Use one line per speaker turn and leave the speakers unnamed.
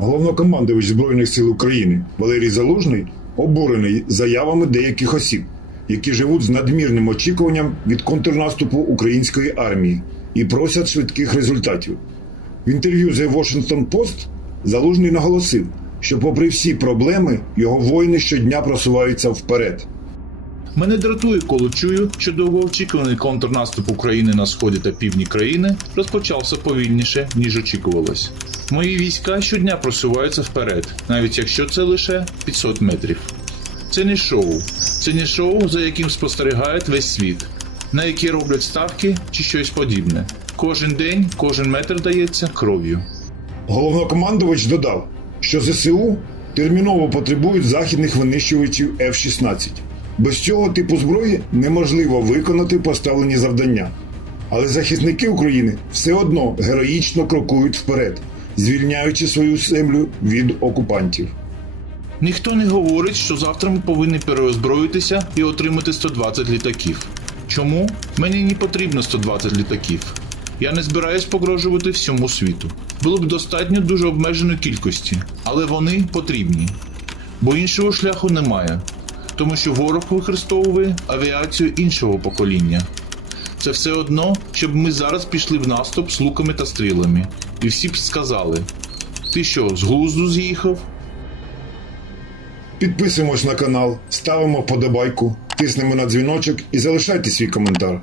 Головнокомандувач Збройних сил України Валерій Залужний обурений заявами деяких осіб, які живуть з надмірним очікуванням від контрнаступу української армії і просять швидких результатів. В інтерв'ю The Washington Post Залужний наголосив, що, попри всі проблеми, його воїни щодня просуваються вперед.
Мене дратує, коли чую, що довгоочікуваний контрнаступ України на сході та півдні країни розпочався повільніше, ніж очікувалось. Мої війська щодня просуваються вперед, навіть якщо це лише 500 метрів. Це не шоу, це не шоу, за яким спостерігають весь світ, на які роблять ставки чи щось подібне. Кожен день, кожен метр дається кров'ю.
Головнокомандувач додав, що ЗСУ терміново потребують західних винищувачів F-16. Без цього типу зброї неможливо виконати поставлені завдання. Але захисники України все одно героїчно крокують вперед, звільняючи свою землю від окупантів.
Ніхто не говорить, що завтра ми повинні переозброїтися і отримати 120 літаків. Чому? Мені не потрібно 120 літаків. Я не збираюсь погрожувати всьому світу. Було б достатньо дуже обмеженої кількості, але вони потрібні. Бо іншого шляху немає, тому що ворог використовує авіацію іншого покоління. Це все одно, щоб ми зараз пішли в наступ з луками та стрілами, і всі б сказали: ти що, з глузду з'їхав?
Підписуємось на канал, ставимо вподобайку, тиснемо на дзвіночок і залишайте свій коментар.